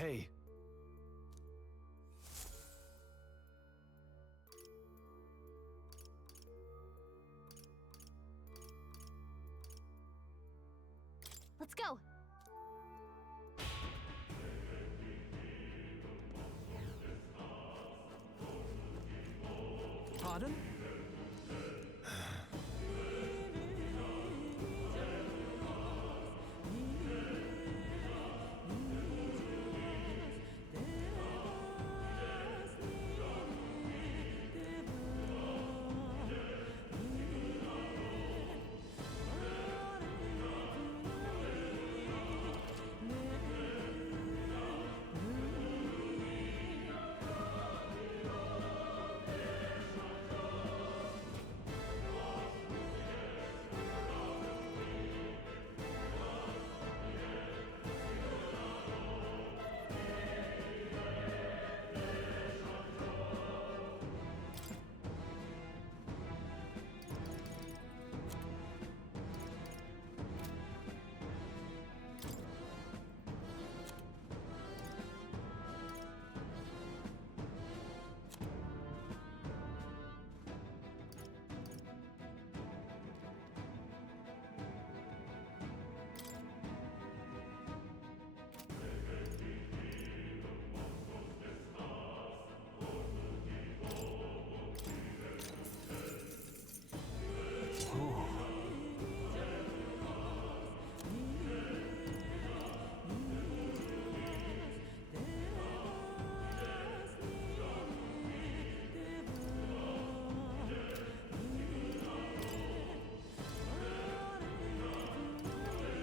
Hey. Let's go. Pardon?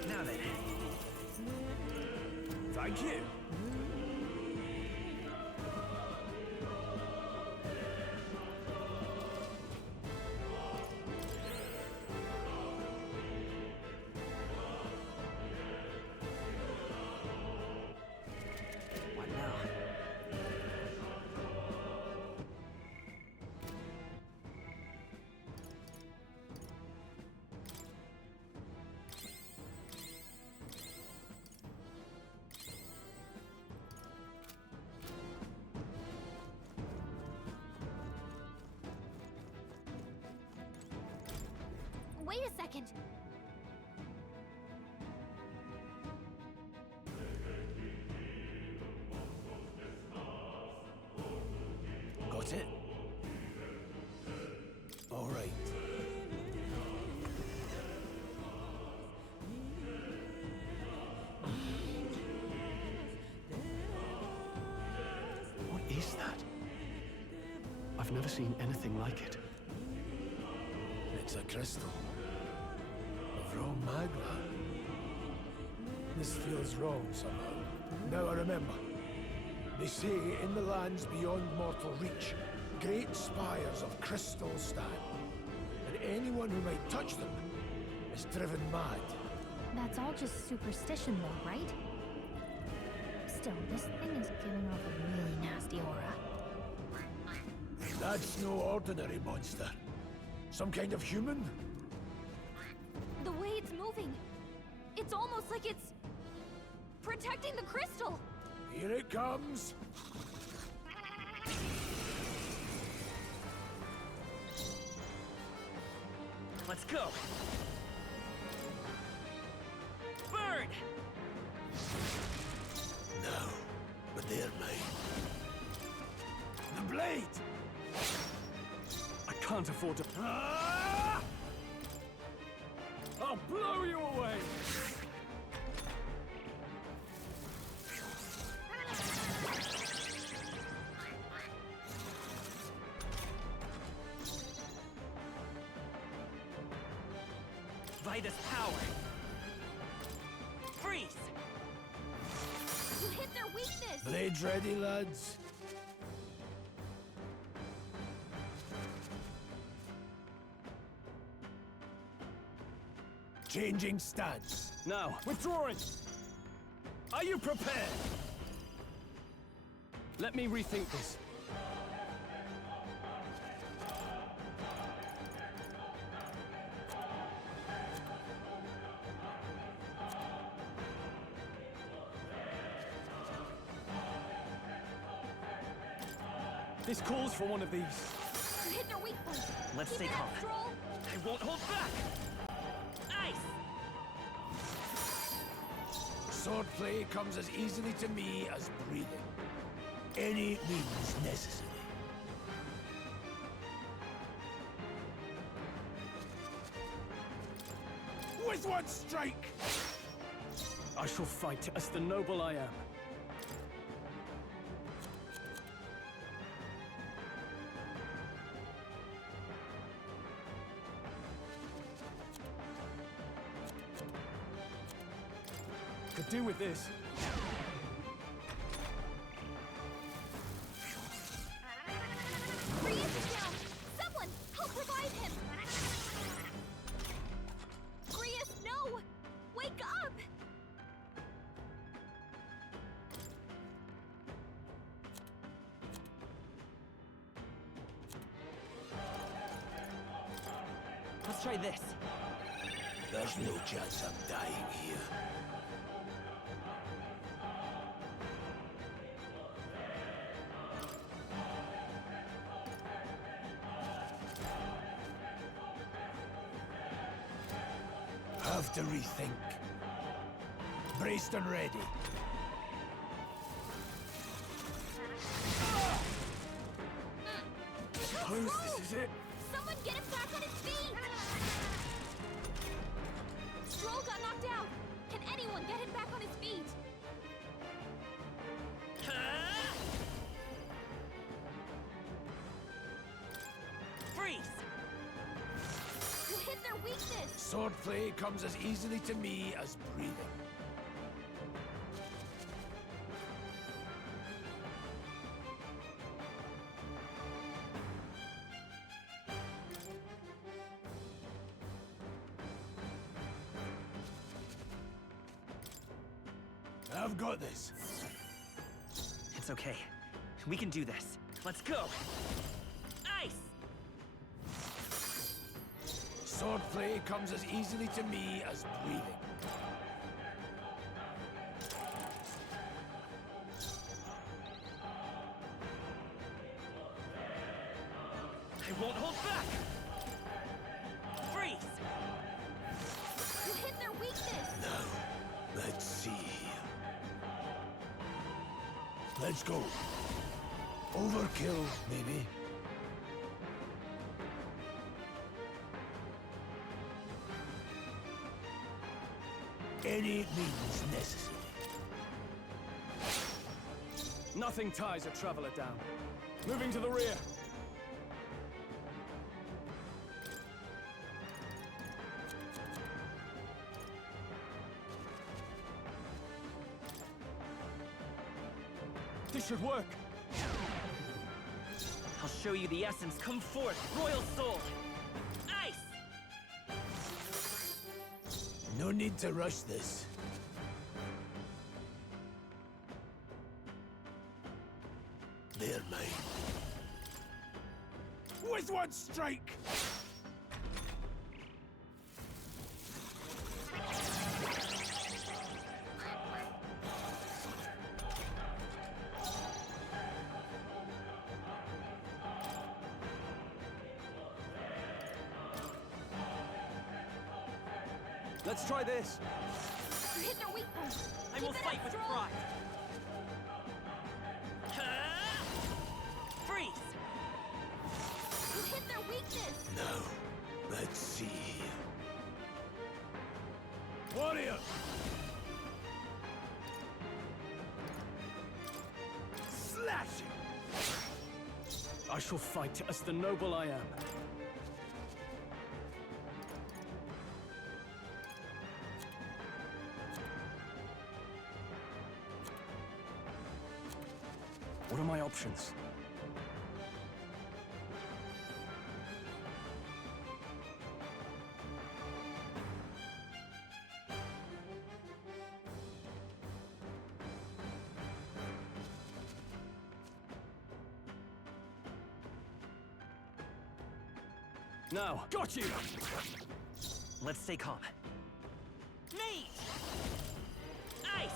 Now then. Thank you. What now? Wait a second. Got it? All right. What is that? I've never seen anything like it. It's a crystal. Of raw magma. This feels wrong somehow. Now I remember. They say in the lands beyond mortal reach, great spires of crystal stand. And anyone who might touch them is driven mad. That's all just superstition though, right? Still, this thing is giving off a really nasty aura. That's no ordinary monster. Some kind of human? The way it's moving, it's almost like it's protecting the crystal. Here it comes. Let's go. Burn! No, but they're mine. The blade! I can't afford to... Ah! I'll blow you away! Vida's power! Freeze! You hit their weakness! Blades ready, lads? Changing stance. Now, withdrawing! Are you prepared? Let me rethink this. This calls for one of these. You hit their weak point. Let's Keep stay it calm. up, Stroll. I won't hold back! Ice! Swordplay comes as easily to me as breathing. Any means necessary. With one strike! I shall fight as the noble I am. Could do with this. Rias is down. Someone, help revive him. Rias, no! Wake up! Let's try this. There's no chance I'm dying here. Have to rethink. Braced and ready. Suppose this is it. Someone get him back on his feet! Stroll got knocked out. Can anyone get him back on his feet? Freeze! You hit their weakness. Swordplay comes as easily to me as breathing. I've got this. It's okay. We can do this. Let's go! Ice! Swordplay comes as easily to me as breathing. I won't hold back! Freeze! You hit their weakness. Now, let's see here. Let's go. Overkill, maybe. Any means necessary. Nothing ties a traveler down. Moving to the rear. This should work. I'll show you the essence. Come forth, Royal Soul! Ice! No need to rush this. They're mine. With one strike! Let's try this. You hit their weak point. I Keep will it fight up, with Stroll. pride! Freeze! You hit their weakness. Now, let's see here. Warrior! Slash it! I shall fight as the noble I am. What are my options? Now, got you! Let's stay calm. Nate! Ice!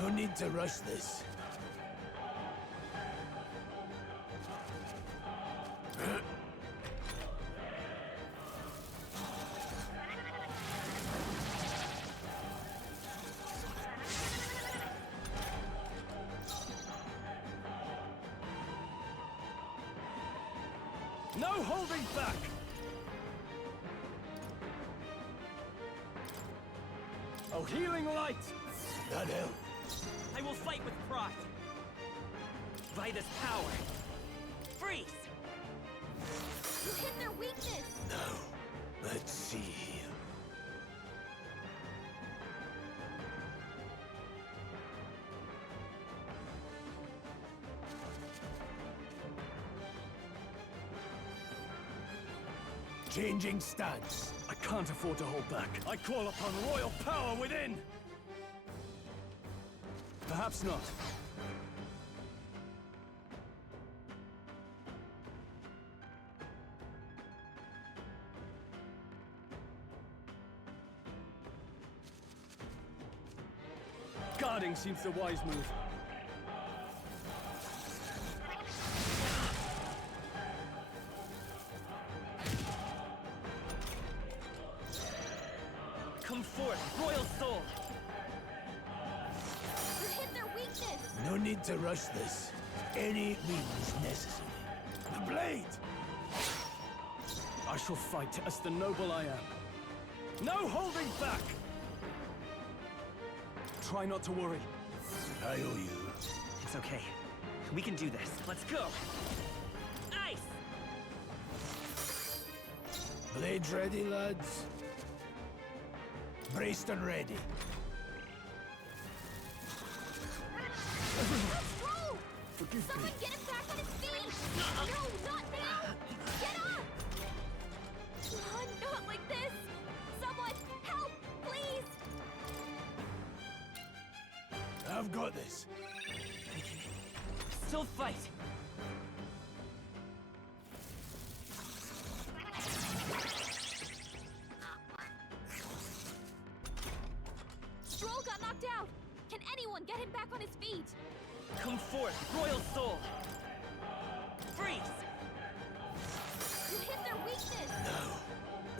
No need to rush this. No holding back! Oh, healing light! That help. I will fight with pride. By this power. Freeze! You hit their weakness! Now, let's see. Changing stance. I can't afford to hold back. I call upon royal power within! Perhaps not. Guarding seems the wise move. Come forth, royal soul! You hit their weakness! No need to rush this. Any means necessary. The blade! I shall fight as the noble I am. No holding back! Try not to worry. I owe you. It's okay. We can do this. Let's go! Ice! Blades ready, lads? Braced and ready. Let's roll! Forgive Someone me. get him back on his feet! No, not now! Get up! Not like this! Someone, help, please! I've got this. Still fight! Stroll got knocked out! Can anyone get him back on his feet? Come forth, royal soul! Freeze! You hit their weakness! Now,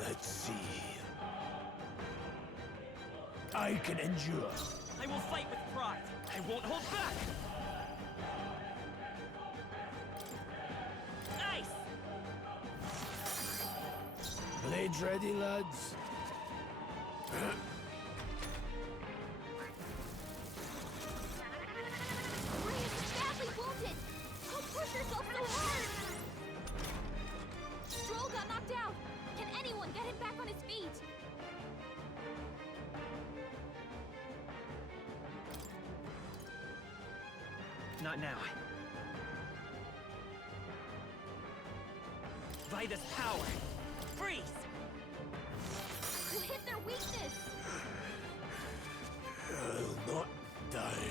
let's see. I can endure. I will fight with pride. I won't hold back! Ice! Blades ready, lads? Ray is badly wounded! Don't push yourself so hard! Stroll got knocked out! Can anyone get him back on his feet? Not now. By this power. Freeze! You hit their weakness! I'll not die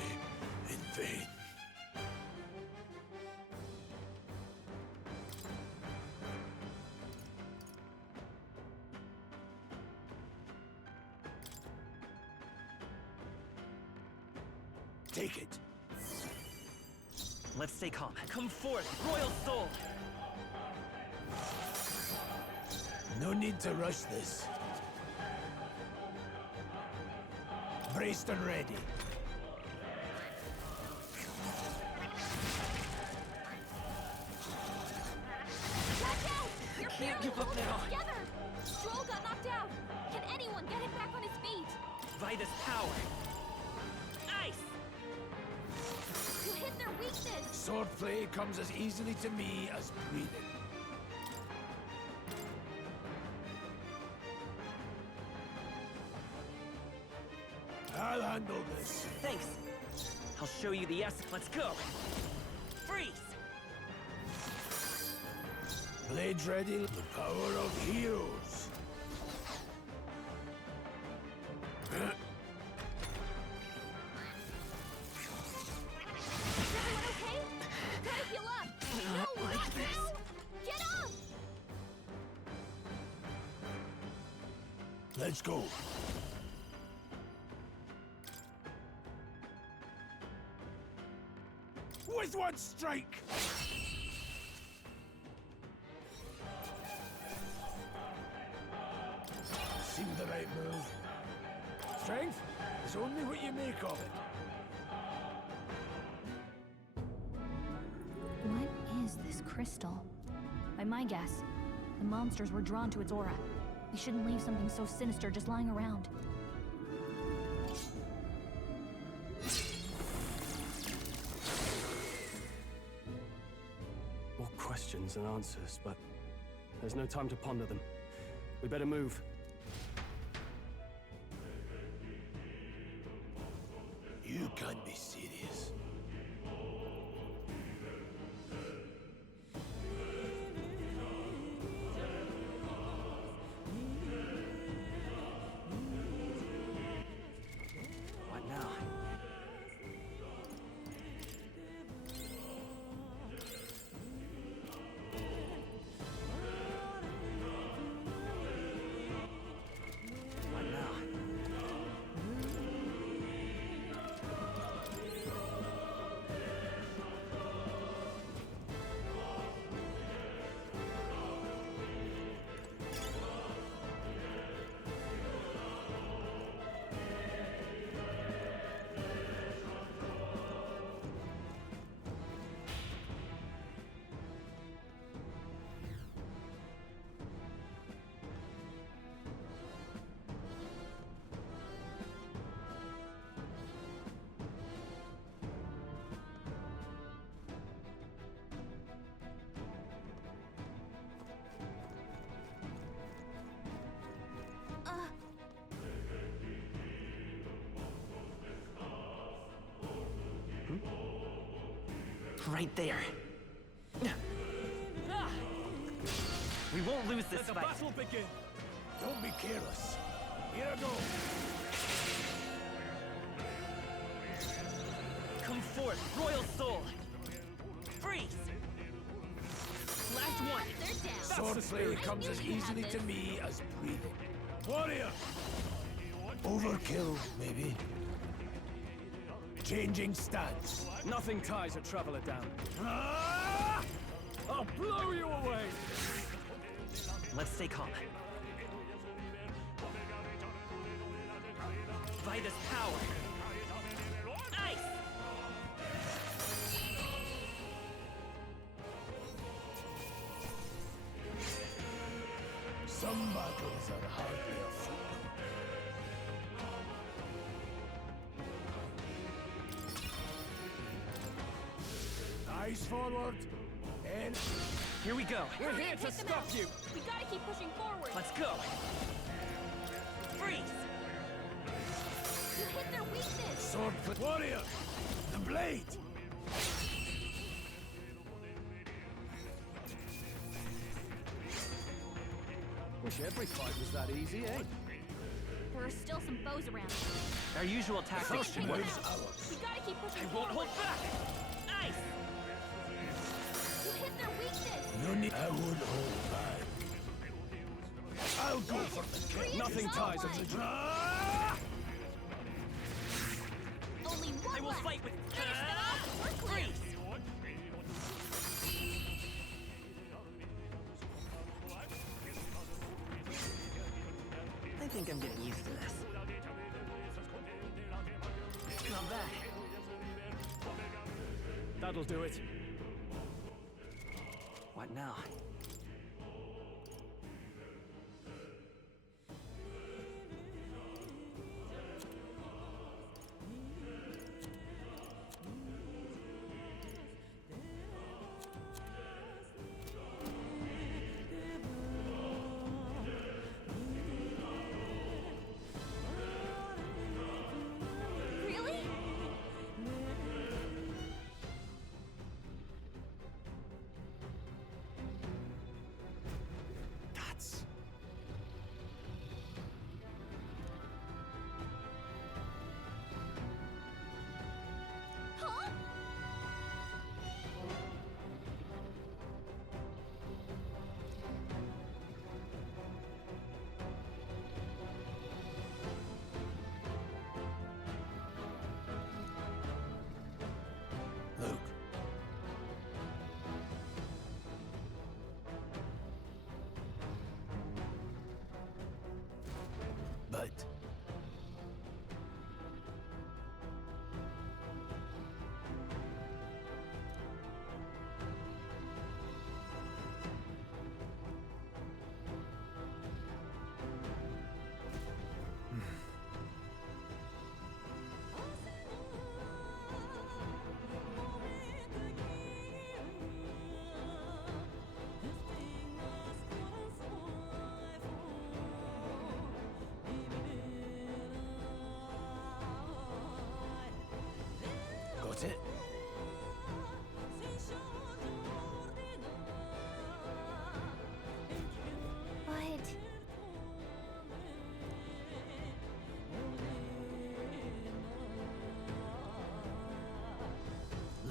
in vain. Take it. Let's stay calm. Come forth, royal soul! No need to rush this. Braced and ready. Watch out! You're can't barely give up holding now. it together! Stroll got knocked out! Can anyone get him back on his feet? By this power. Ice! You hit their weakness! Swordplay comes as easily to me as breathing. I'll handle this. Thanks. I'll show you the Let's go! Freeze! Blades ready. The power of heroes. Is everyone okay? Gotta heal up! No, not now! Get up! Let's go. With one strike! Seemed the right move. Strength is only what you make of it. What is this crystal? By my guess, the monsters were drawn to its aura. We shouldn't leave something so sinister just lying around. More questions than answers, but there's no time to ponder them. We better move. You can't be serious. What now? What now? Right there. We won't lose this fight. Battle begin. Don't be careless. Here I go. Come forth, royal soul. Freeze. Last one. Swordplay comes as easily to me as breathing. Warrior! Overkill, maybe. Changing stance. Nothing ties a traveler down. Ah! I'll blow you away! Let's stay calm. By this power. Ice! Some battles are hardly a fool. Eyes forward. And Here we go. We're here to stop you! We gotta keep pushing forward. Let's go. Freeze! You hit their weakness. sword play. Warrior! The blade! Wish every fight was that easy, eh? There are still some foes around. Our usual tactics. First Take them wave's out. ours. We gotta keep pushing I won't forward. hold back. Ice! You hit their weakness. No need. I won't hold back. I'll go for the kill. Create Nothing ties us. sunlight. Ah! Only one I will left. fight with. Finish them off. We're clear. Freeze! I think I'm getting used to this. Not bad. That'll do it. What now? Really?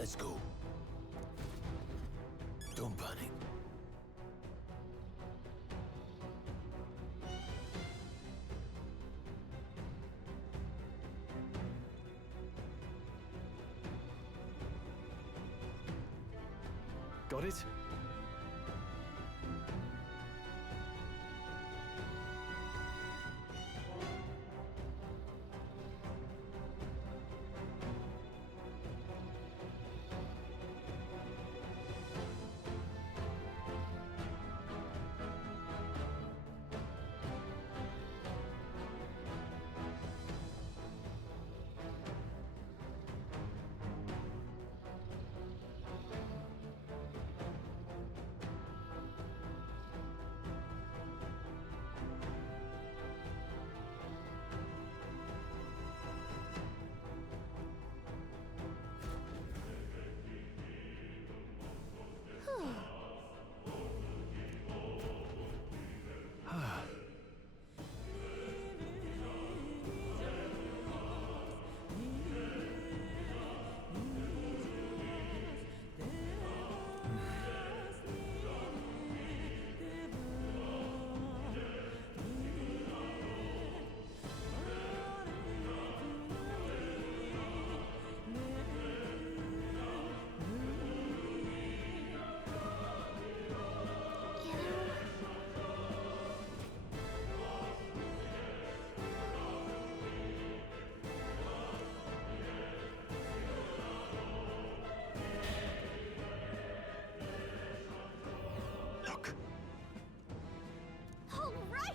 Let's go. Don't panic. Got it? Look. All right!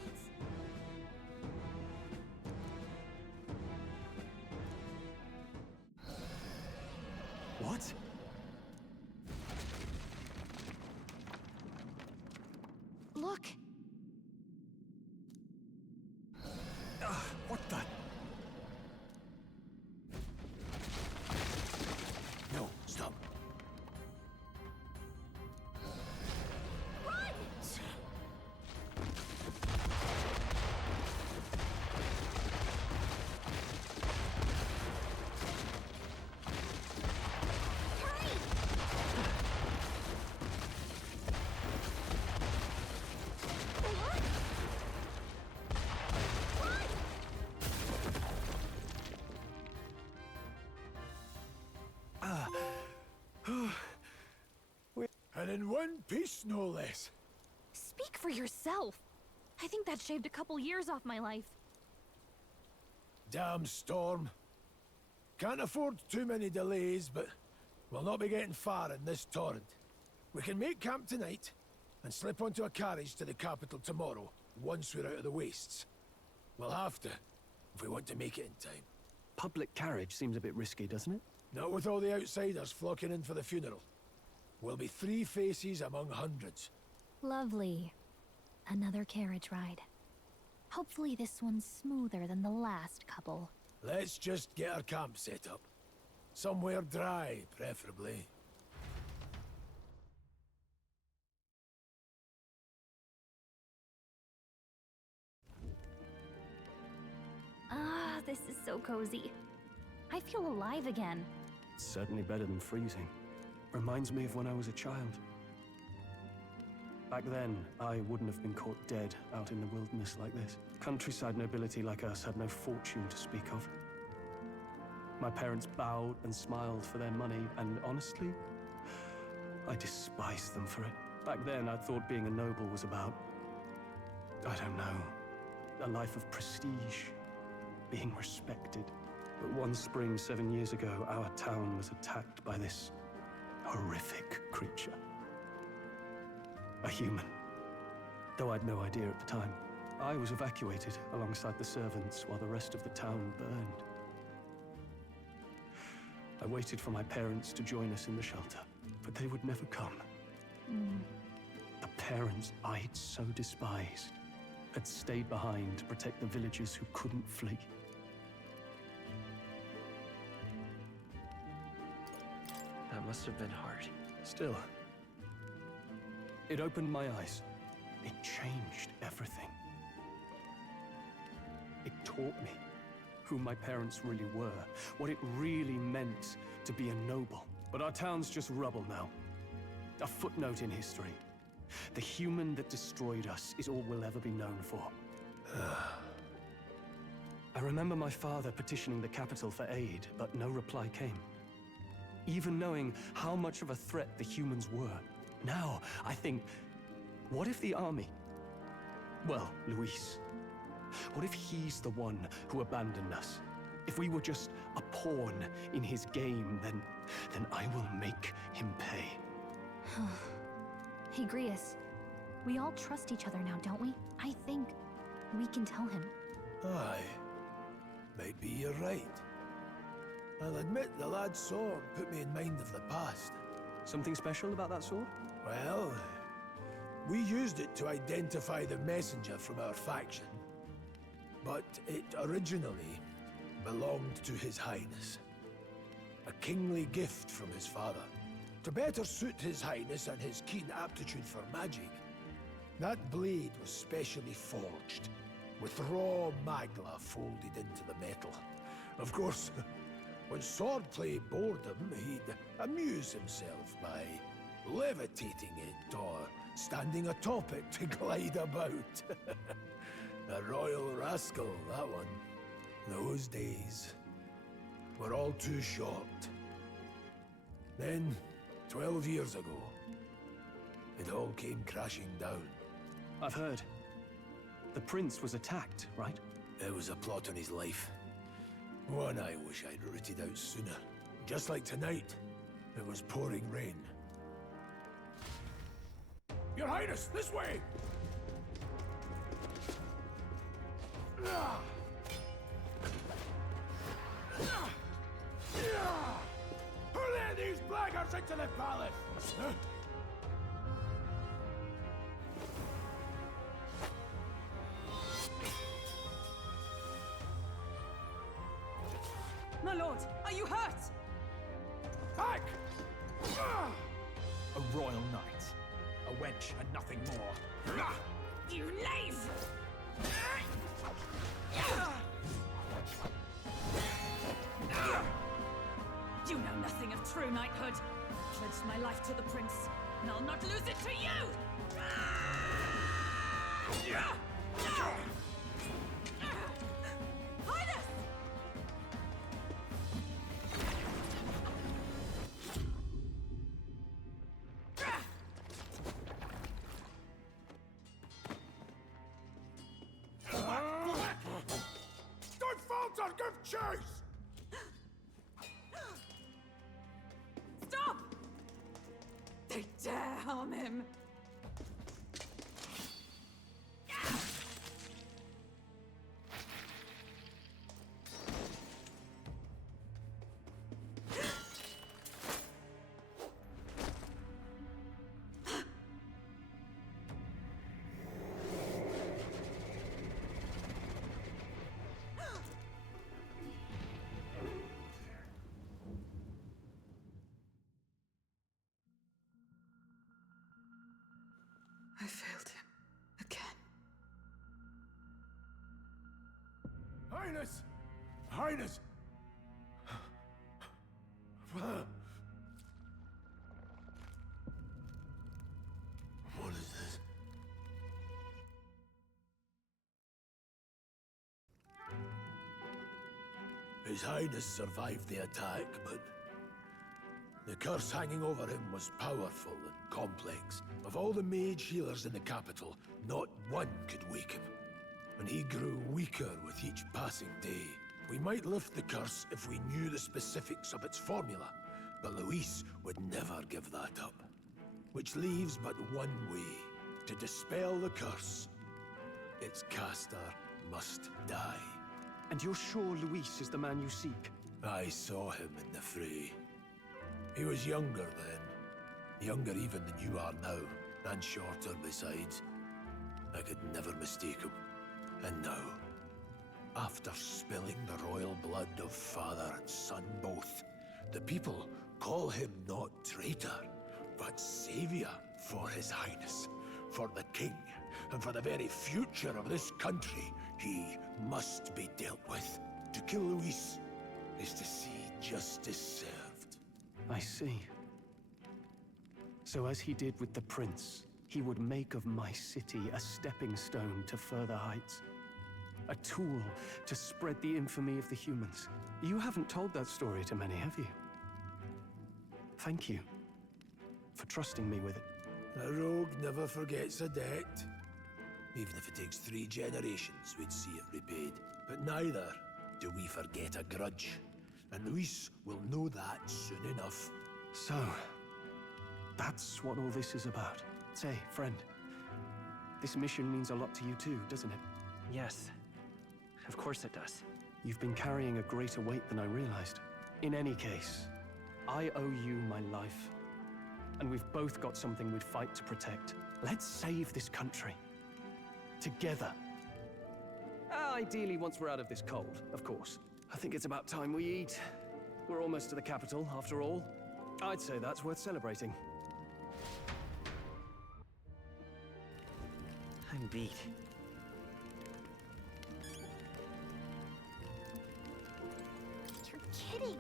What? Look. What the? No, stop. Run! Hurry! What? And in one piece, no less. Speak for yourself. I think that shaved a couple years off my life. Damn storm. Can't afford too many delays, but we'll not be getting far in this torrent. We can make camp tonight and slip onto a carriage to the capital tomorrow, once we're out of the wastes. We'll have to, if we want to make it in time. Public carriage seems a bit risky, doesn't it? Not with all the outsiders flocking in for the funeral. We'll be 3 faces among hundreds. Lovely. Another carriage ride. Hopefully this one's smoother than the last couple. Let's just get our camp set up. Somewhere dry, preferably. Ah, this is so cozy. I feel alive again. It's certainly better than freezing. Reminds me of when I was a child. Back then, I wouldn't have been caught dead out in the wilderness like this. Countryside nobility like us had no fortune to speak of. My parents bowed and smiled for their money, and honestly, I despised them for it. Back then, I thought being a noble was about, I don't know, a life of prestige, being respected. But one spring 7 years ago, our town was attacked by this horrific creature. A human. Though I'd no idea at the time. I was evacuated alongside the servants while the rest of the town burned. I waited for my parents to join us in the shelter, but they would never come. The parents I'd so despised had stayed behind to protect the villagers who couldn't flee. That must have been hard. Still, it opened my eyes. It changed everything. It taught me who my parents really were, what it really meant to be a noble. But our town's just rubble now. A footnote in history. The human that destroyed us is all we'll ever be known for. I remember my father petitioning the capital for aid, but no reply came. Even knowing how much of a threat the humans were. Now, I think, what if the army... Well, Luis. What if he's the one who abandoned us? If we were just a pawn in his game, then I will make him pay. Hey, Grius. We all trust each other now, don't we? I think we can tell him. Aye. Maybe you're right. I'll admit the lad's sword put me in mind of the past. Something special about that sword? Well, we used it to identify the messenger from our faction. But it originally belonged to His Highness. A kingly gift from his father. To better suit His Highness and his keen aptitude for magic, that blade was specially forged, with raw magla folded into the metal. Of course, when swordplay bored him, he'd amuse himself by levitating it or standing atop it to glide about. A royal rascal, that one. Those days were all too short. Then, 12 years ago, it all came crashing down. I've heard. The prince was attacked, right? There was a plot on his life. One I wish I'd rooted out sooner. Just like tonight, it was pouring rain. Your Highness, this way! Who let these blackguards into the palace? My lord, are you hurt? Back! A royal knight. A wench and nothing more. You knave! You know nothing of true knighthood. I pledged my life to the prince, and I'll not lose it to you! Highness! Don't falter! Give chase! Stop! They dare harm him! I failed him. Again. Highness! Highness! What is this? His Highness survived the attack, but the curse hanging over him was powerful and complex. Of all the mage healers in the capital, not one could wake him. And he grew weaker with each passing day. We might lift the curse if we knew the specifics of its formula, but Luis would never give that up. Which leaves but one way to dispel the curse. Its caster must die. And you're sure Luis is the man you seek? I saw him in the fray. He was younger then. Younger even than you are now, and shorter besides. I could never mistake him. And now, after spilling the royal blood of father and son both, the people call him not traitor, but savior for His Highness, for the king, and for the very future of this country. He must be dealt with. To kill Luis is to see justice served. I see. So as he did with the prince, he would make of my city a stepping stone to further heights. A tool to spread the infamy of the humans. You haven't told that story to many, have you? Thank you for trusting me with it. A rogue never forgets a debt. Even if it takes 3 generations, we'd see it repaid. But neither do we forget a grudge. And Luis will know that soon enough. So, that's what all this is about. Say, friend, this mission means a lot to you too, doesn't it? Yes. Of course it does. You've been carrying a greater weight than I realized. In any case, I owe you my life. And we've both got something we'd fight to protect. Let's save this country. Together. Ideally, once we're out of this cold, of course. I think it's about time we eat. We're almost to the capital, after all. I'd say that's worth celebrating. I'm beat. You're kidding.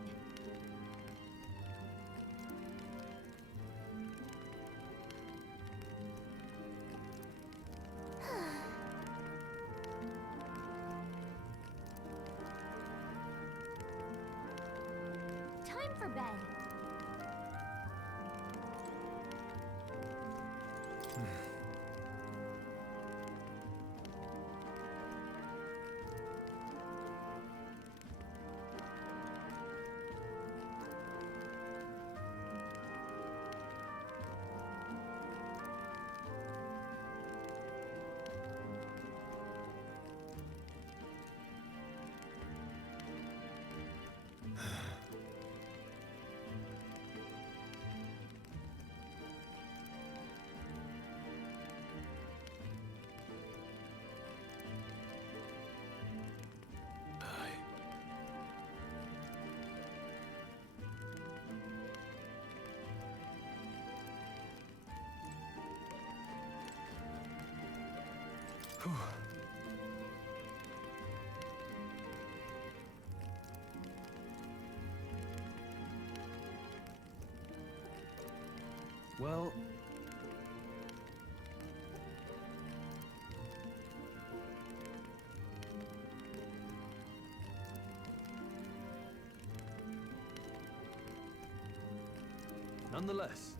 Time for bed. Well... nonetheless...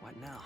What now?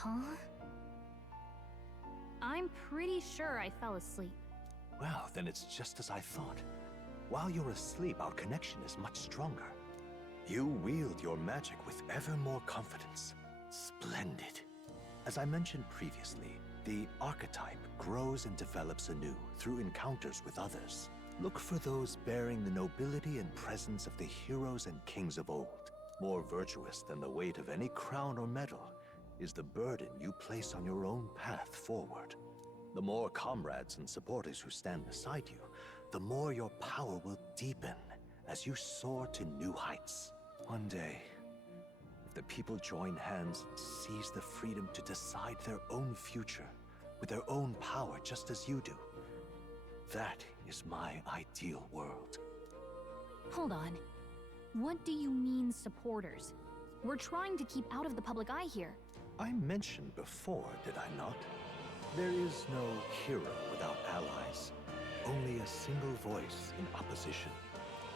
Huh? I'm pretty sure I fell asleep. Well, then it's just as I thought. While you're asleep, our connection is much stronger. You wield your magic with ever more confidence. Splendid. As I mentioned previously, the archetype grows and develops anew through encounters with others. Look for those bearing the nobility and presence of the heroes and kings of old. More virtuous than the weight of any crown or medal is the burden you place on your own path forward. The more comrades and supporters who stand beside you, the more your power will deepen as you soar to new heights. One day, if the people join hands and seize the freedom to decide their own future with their own power just as you do, that is my ideal world. Hold on. What do you mean, supporters? We're trying to keep out of the public eye here. I mentioned before, did I not? There is no hero without allies. Only a single voice in opposition.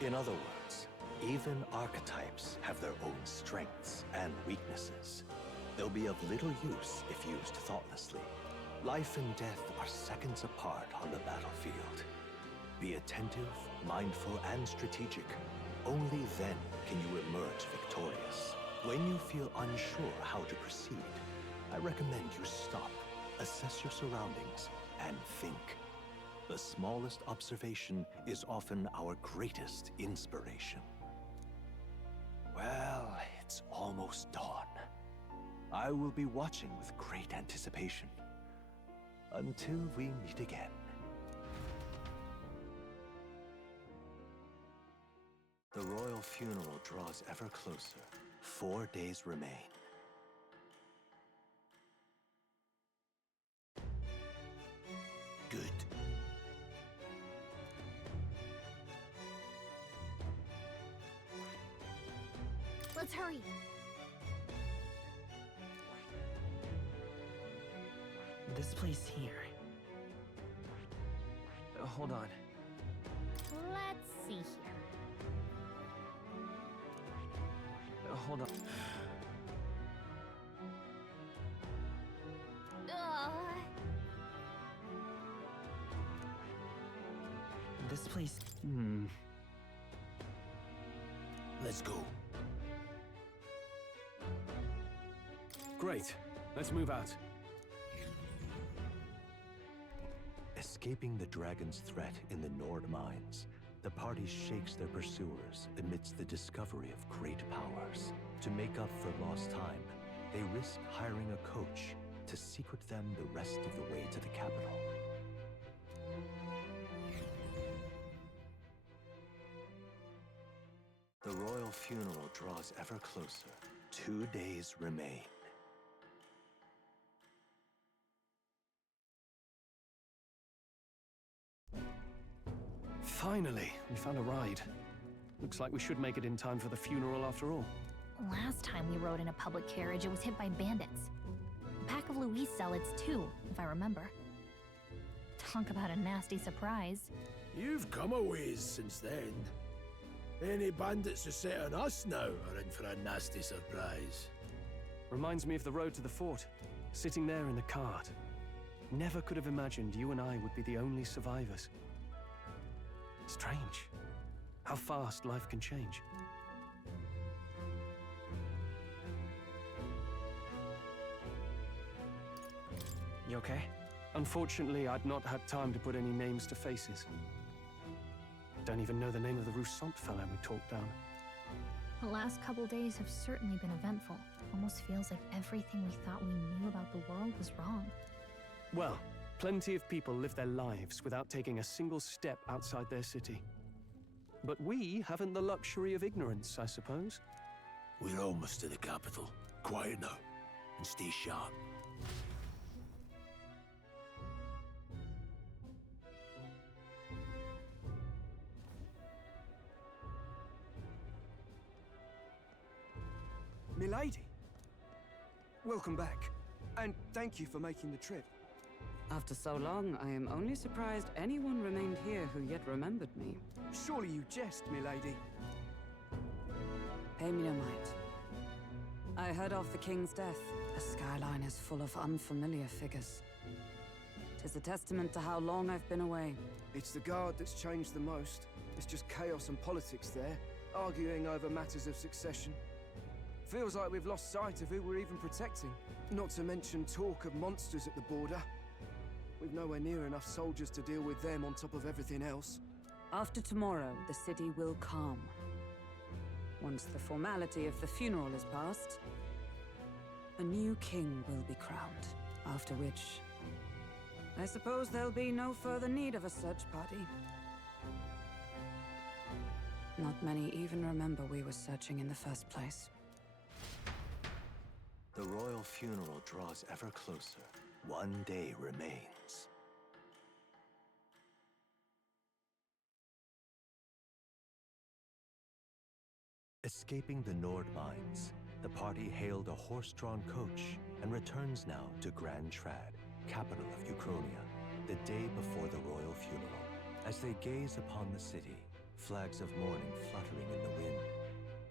In other words, even archetypes have their own strengths and weaknesses. They'll be of little use if used thoughtlessly. Life and death are seconds apart on the battlefield. Be attentive, mindful, and strategic. Only then can you emerge victorious. When you feel unsure how to proceed, I recommend you stop, assess your surroundings, and think. The smallest observation is often our greatest inspiration. Well, it's almost dawn. I will be watching with great anticipation. Until we meet again. The royal funeral draws ever closer. 4 days remain. Good. Let's hurry. This place here. Hold on. Let's see here. Hold on. This place... Let's go. Great. Let's move out. Escaping the dragon's threat in the Nord mines, the party shakes their pursuers amidst the discovery of great powers. To make up for lost time, they risk hiring a coach to secret them the rest of the way to the capital. The royal funeral draws ever closer. 2 days remain. Finally, we found a ride. Looks like we should make it in time for the funeral after all. Last time we rode in a public carriage, it was hit by bandits. A pack of Louis zealots too, if I remember. Talk about a nasty surprise. You've come a ways since then. Any bandits who set on us now are in for a nasty surprise. Reminds me of the road to the fort, sitting there in the cart. Never could have imagined you and I would be the only survivors. Strange. How fast life can change. You okay? Unfortunately, I'd not had time to put any names to faces. Don't even know the name of the Rousseau fellow we talked down. The last couple days have certainly been eventful. Almost feels like everything we thought we knew about the world was wrong. Well, plenty of people live their lives without taking a single step outside their city. But we haven't the luxury of ignorance, I suppose. We're almost to the capital. Quiet now, and stay sharp. Milady, welcome back, and thank you for making the trip. After so long, I am only surprised anyone remained here who yet remembered me. Surely you jest, milady. Pay me no mind. I heard of the king's death. The skyline is full of unfamiliar figures. 'Tis a testament to how long I've been away. It's the guard that's changed the most. It's just chaos and politics there, arguing over matters of succession. Feels like we've lost sight of who we're even protecting. Not to mention talk of monsters at the border. We've nowhere near enough soldiers to deal with them on top of everything else. After tomorrow, the city will calm. Once the formality of the funeral is past, a new king will be crowned. After which, I suppose there'll be no further need of a search party. Not many even remember we were searching in the first place. The royal funeral draws ever closer. One day remains. Escaping the Nord mines, the party hailed a horse-drawn coach and returns now to Grand Trad, capital of Uchronia, the day before the royal funeral. As they gaze upon the city, flags of mourning fluttering in the wind,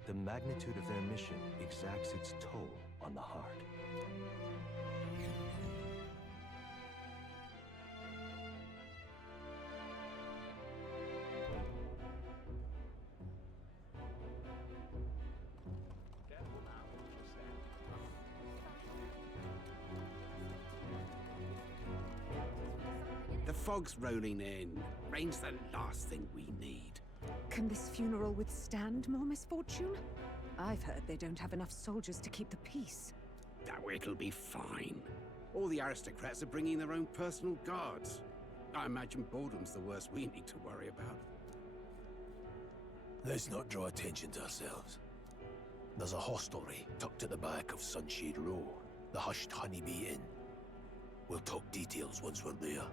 the magnitude of their mission exacts its toll on the heart. The fog's rolling in. Rain's the last thing we need. Can this funeral withstand more misfortune? I've heard they don't have enough soldiers to keep the peace. Oh, it'll be fine. All the aristocrats are bringing their own personal guards. I imagine boredom's the worst we need to worry about. Let's not draw attention to ourselves. There's a hostelry tucked at the back of Sunshade Row, the Hushed Honeybee Inn. We'll talk details once we're there.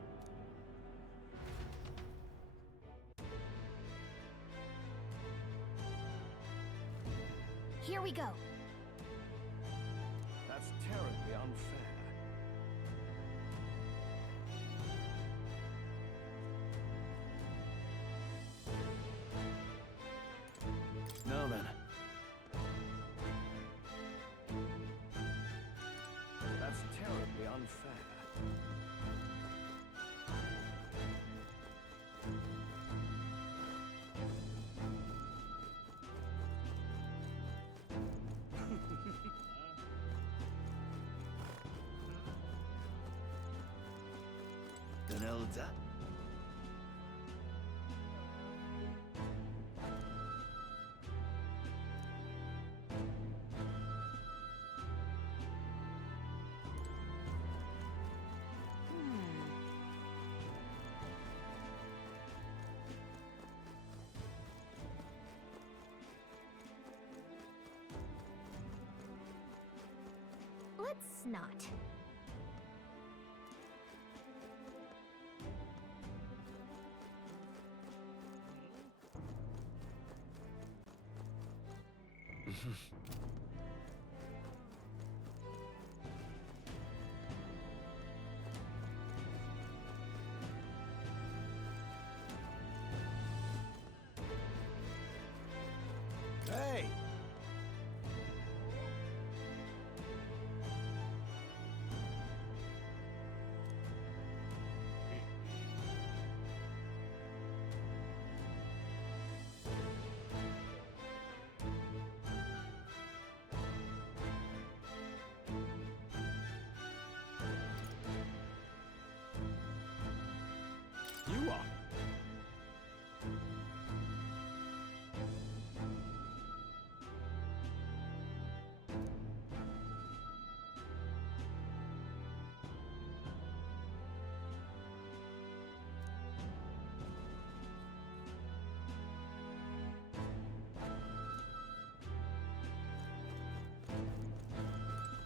Here we go. That's terribly unfair. Now then. That's terribly unfair. Donalda? Let's not. Hey! You are.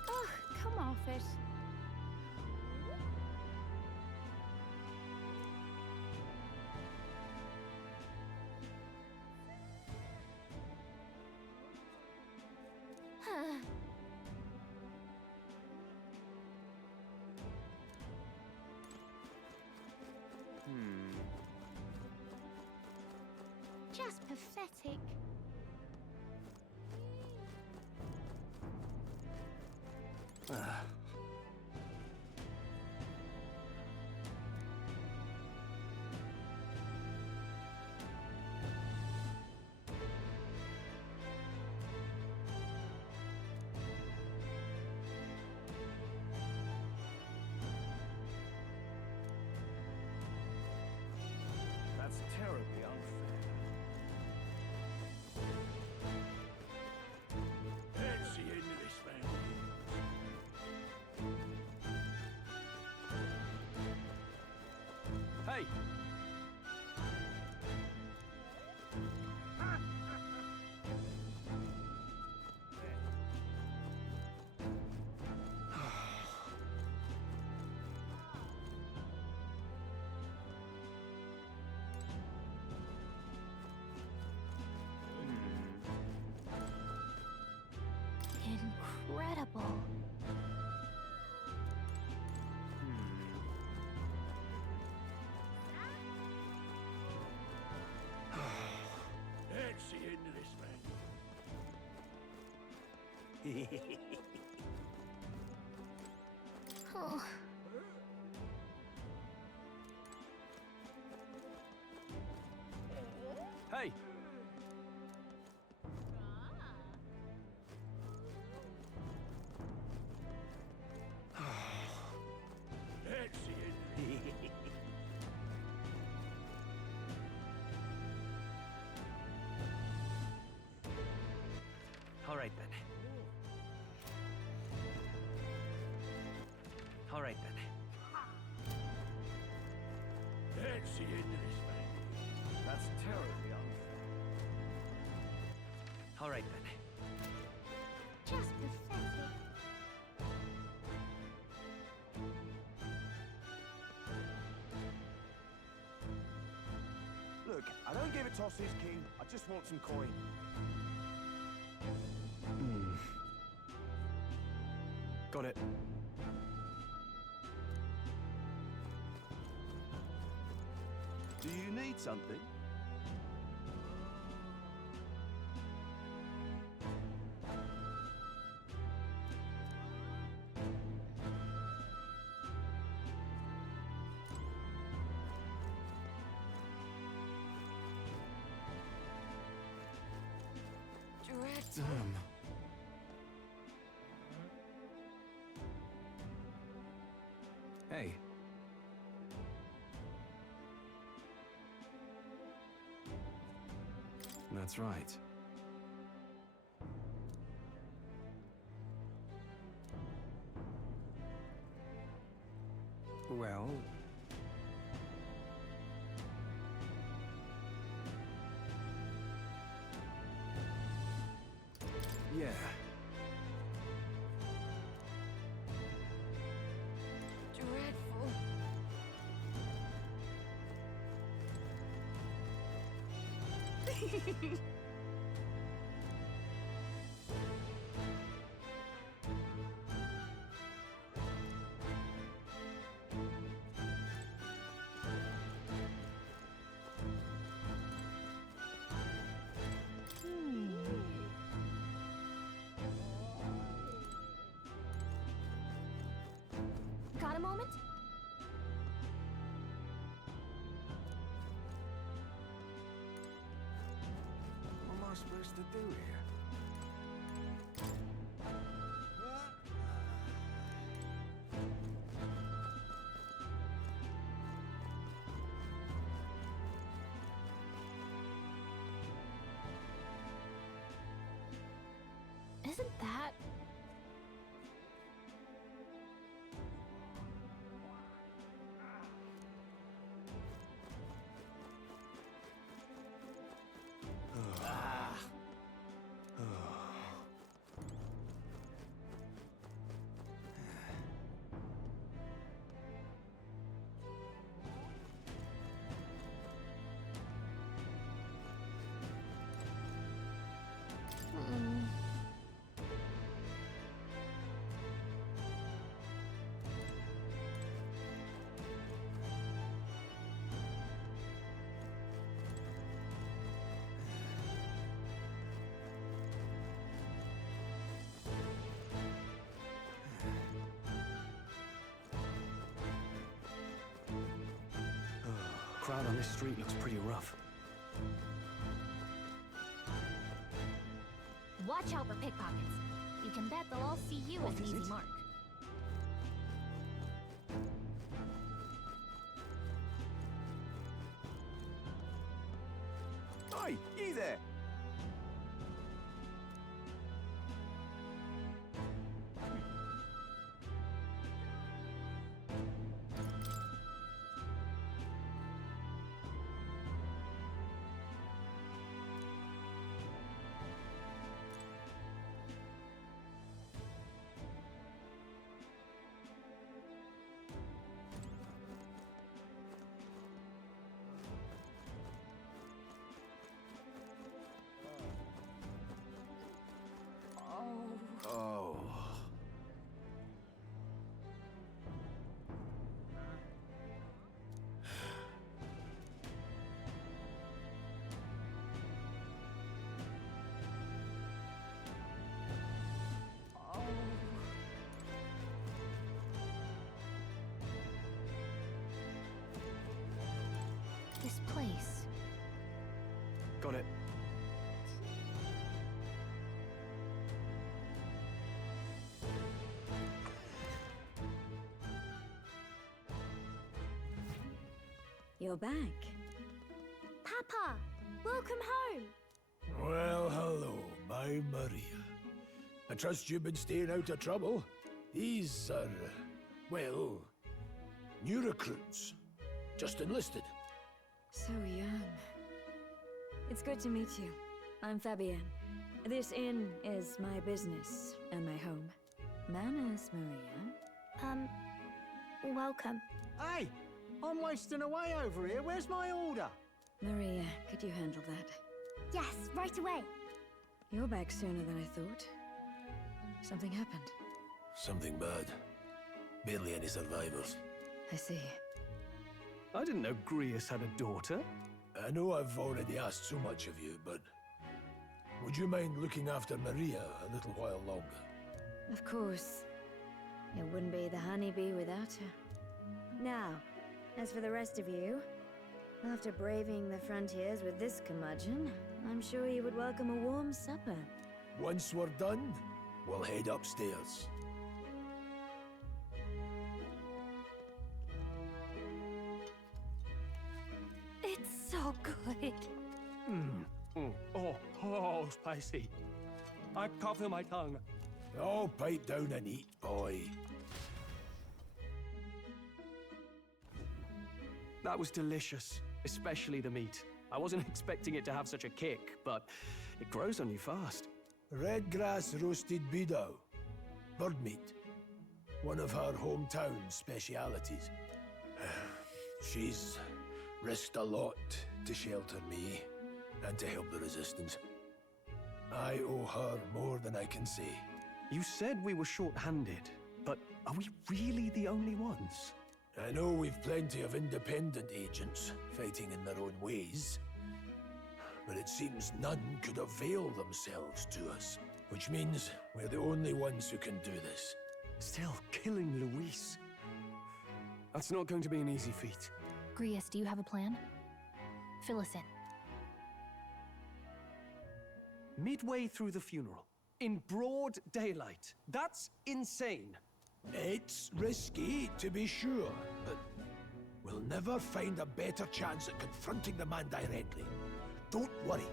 Ugh, come off it. Just pathetic. That's terribly unfair. That's the end of this, man. Hey! Incredible. That's the end of this, man. Oh. Hey! That's the end of this. All right then. All right then. That's the end of this, man. That's terribly unfair. All right then. Just pathetic. Look, I don't give a toss who's king. I just want some coin. Got it. Do you need something? Damn. Hey. That's right. Well... yeah. Dreadful. Got a moment? What am I supposed to do here? Isn't that... Crowd on this street looks pretty rough. Watch out for pickpockets. You can bet they'll all see you as an easy mark. Hey, you there! Oh. This place. Got it. You're back. Papa! Welcome home! Well, hello, my Maria. I trust you've been staying out of trouble. These are, well, new recruits. Just enlisted. So young. It's good to meet you. I'm Fabienne. This inn is my business and my home. Manners, Maria. Welcome. Hey! I'm wasting away over here. Where's my order? Maria, could you handle that? Yes, right away. You're back sooner than I thought. Something happened. Something bad. Barely any survivors. I see. I didn't know Grius had a daughter. I know I've already asked so much of you, but would you mind looking after Maria a little while longer? Of course. It wouldn't be the honeybee without her. Now, as for the rest of you, after braving the frontiers with this curmudgeon, I'm sure you would welcome a warm supper. Once we're done, we'll head upstairs. It's so good. Oh, spicy. I can't feel my tongue. Oh, pipe down and eat, boy. That was delicious, especially the meat. I wasn't expecting it to have such a kick, but it grows on you fast. Red grass roasted bidou. Bird meat. One of her hometown specialities. She's risked a lot to shelter me and to help the resistance. I owe her more than I can say. You said we were short-handed, but are we really the only ones? I know we've plenty of independent agents fighting in their own ways, but it seems none could avail themselves to us, which means we're the only ones who can do this. Still, killing Luis. That's not going to be an easy feat. Grius, do you have a plan? Fill us in. Midway through the funeral, in broad daylight. That's insane. It's risky, to be sure, but we'll never find a better chance at confronting the man directly. Don't worry.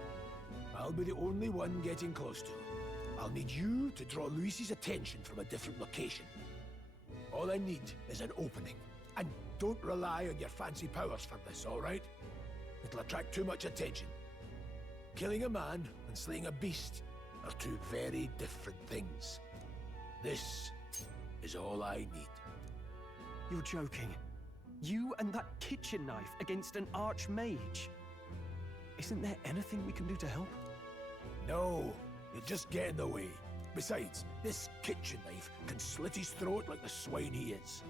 I'll be the only one getting close to him. I'll need you to draw Luis's attention from a different location. All I need is an opening. And don't rely on your fancy powers for this, all right? It'll attract too much attention. Killing a man and slaying a beast are two very different things. This is all I need. You're joking. You and that kitchen knife against an archmage. Isn't there anything we can do to help? No, you'll just get in the way. Besides, this kitchen knife can slit his throat like the swine he is.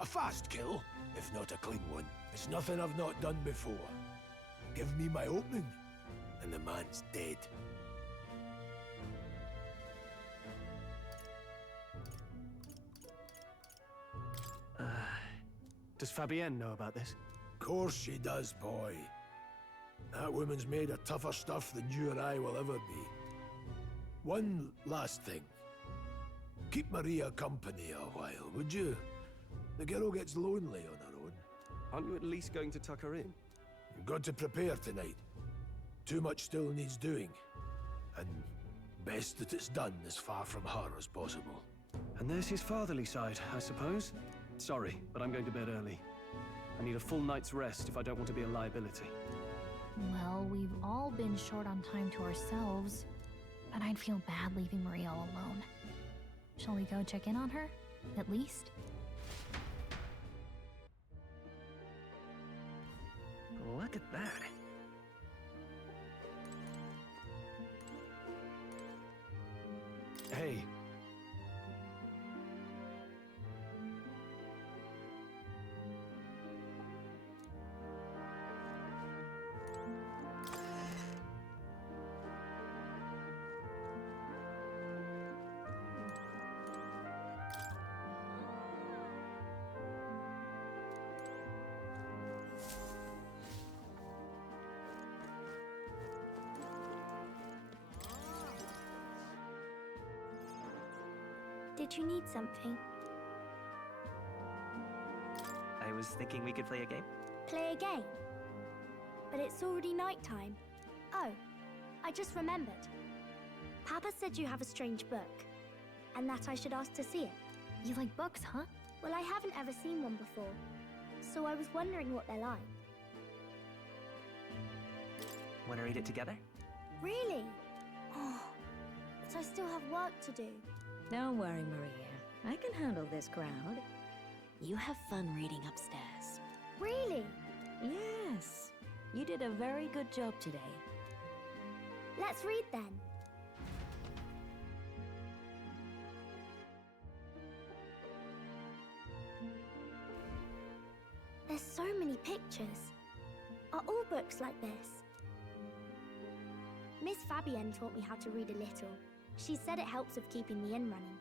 A fast kill, if not a clean one. It's nothing I've not done before. Give me my opening, and the man's dead. Does Fabienne know about this? Of course she does, boy. That woman's made of tougher stuff than you or I will ever be. One last thing. Keep Maria company a while, would you? The girl gets lonely on her own. Aren't you at least going to tuck her in? You've got to prepare tonight. Too much still needs doing. And best that it's done as far from her as possible. And there's his fatherly side, I suppose. Sorry, but I'm going to bed early. I need a full night's rest if I don't want to be a liability. Well, we've all been short on time to ourselves, but I'd feel bad leaving Maria all alone. Shall we go check in on her, at least? Look at that. Hey. Did you need something? I was thinking we could play a game. Play a game? But it's already nighttime. Oh, I just remembered. Papa said you have a strange book, and that I should ask to see it. You like books, huh? Well, I haven't ever seen one before, so I was wondering what they're like. Want to read it together? Really? Oh, but I still have work to do. Don't worry, Maria. I can handle this crowd. You have fun reading upstairs. Really? Yes. You did a very good job today. Let's read then. There's so many pictures. Are all books like this? Miss Fabienne taught me how to read a little. She said it helps with keeping the inn running.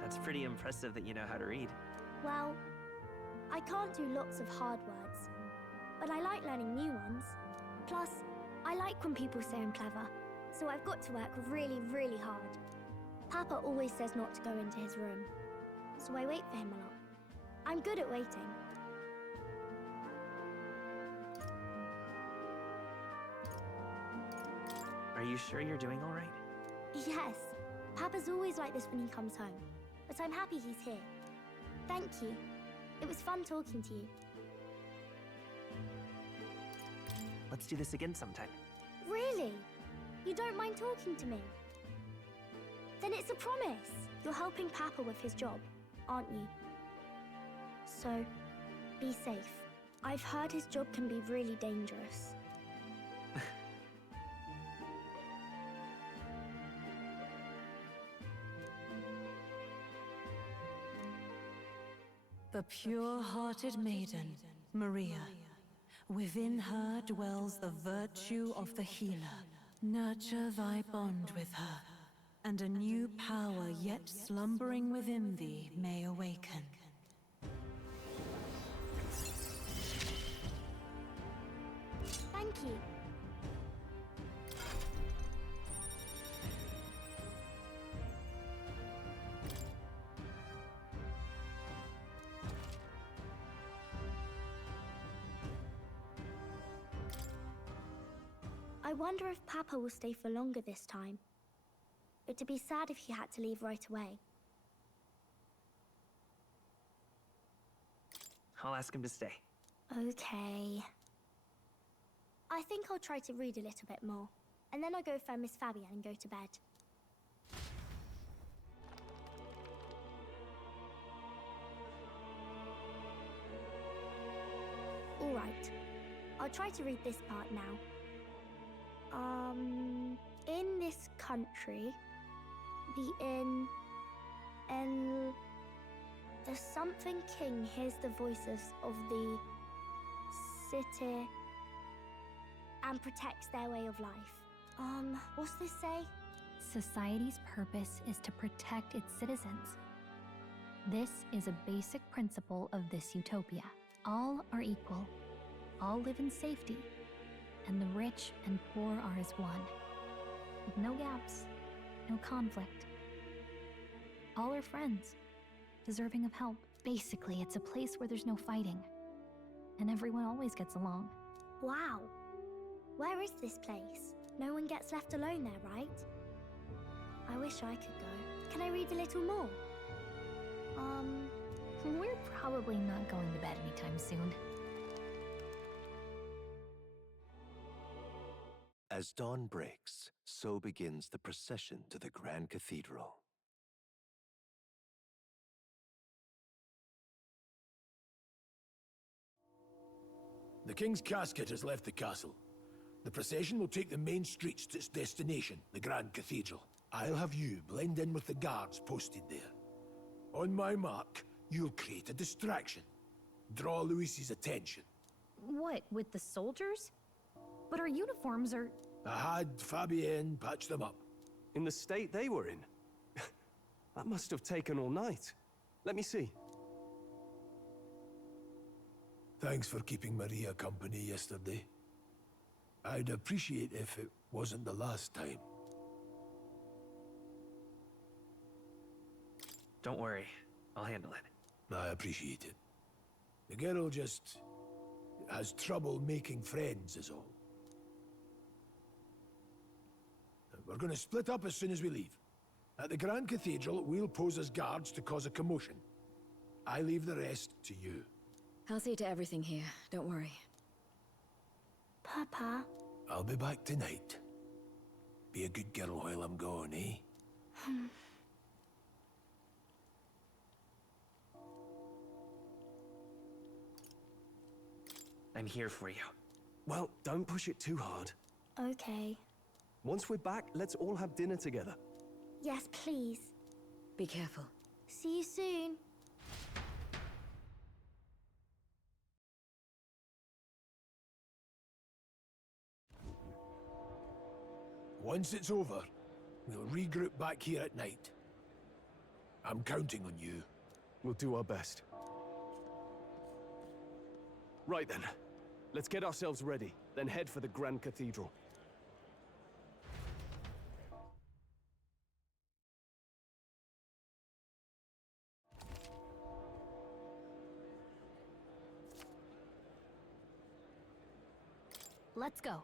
That's pretty impressive that you know how to read. Well, I can't do lots of hard words, but I like learning new ones. Plus, I like when people say I'm clever, so I've got to work really, really hard. Papa always says not to go into his room, so I wait for him a lot. I'm good at waiting. Are you sure you're doing all right? Yes, Papa's always like this when he comes home, but I'm happy he's here. Thank you. It was fun talking to you. Let's do this again sometime. Really? You don't mind talking to me? Then it's a promise. You're helping Papa with his job, aren't you? So, be safe. I've heard his job can be really dangerous. The pure-hearted maiden, Maria. Within her dwells the virtue of the healer. Nurture thy bond with her, and a new power yet slumbering within thee may awaken. Thank you. I wonder if Papa will stay for longer this time. It'd be sad if he had to leave right away. I'll ask him to stay. Okay. I think I'll try to read a little bit more, and then I'll go find Miss Fabienne and go to bed. All right. I'll try to read this part now. In this country, the something king hears the voices of the city and protects their way of life. What's this say? Society's purpose is to protect its citizens. This is a basic principle of this utopia. All are equal, all live in safety, and the rich and poor are as one. With no gaps, no conflict. All are friends, deserving of help. Basically, it's a place where there's no fighting, and everyone always gets along. Wow. Where is this place? No one gets left alone there, right? I wish I could go. Can I read a little more? We're probably not going to bed anytime soon. As dawn breaks, so begins the procession to the Grand Cathedral. The King's casket has left the castle. The procession will take the main streets to its destination, the Grand Cathedral. I'll have you blend in with the guards posted there. On my mark, you'll create a distraction. Draw Luis's attention. What, with the soldiers? But our uniforms are... I had Fabienne patch them up. In the state they were in? That must have taken all night. Let me see. Thanks for keeping Maria company yesterday. I'd appreciate if it wasn't the last time. Don't worry, I'll handle it. I appreciate it. The girl just has trouble making friends is all. We're gonna split up as soon as we leave. At the Grand Cathedral, we'll pose as guards to cause a commotion. I leave the rest to you. I'll see to everything here, don't worry. Papa. I'll be back tonight. Be a good girl while I'm gone, eh? I'm here for you. Well, don't push it too hard. Okay. Once we're back, let's all have dinner together. Yes, please. Be careful. See you soon. Once it's over, we'll regroup back here at night. I'm counting on you. We'll do our best. Right then. Let's get ourselves ready, then head for the Grand Cathedral. Let's go.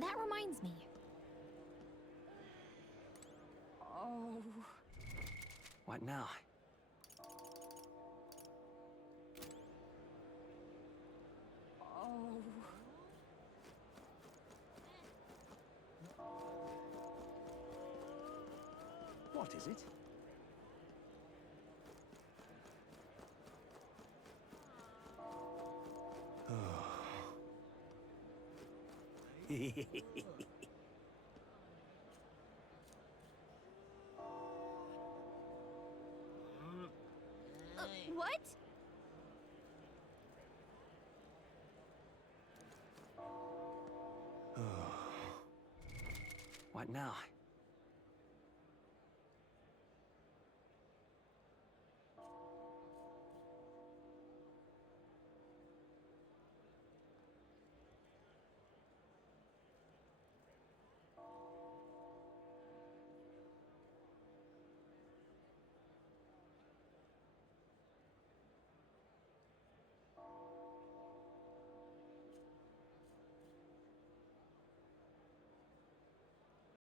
That reminds me. Oh. What now? Oh. What is it? What? What now?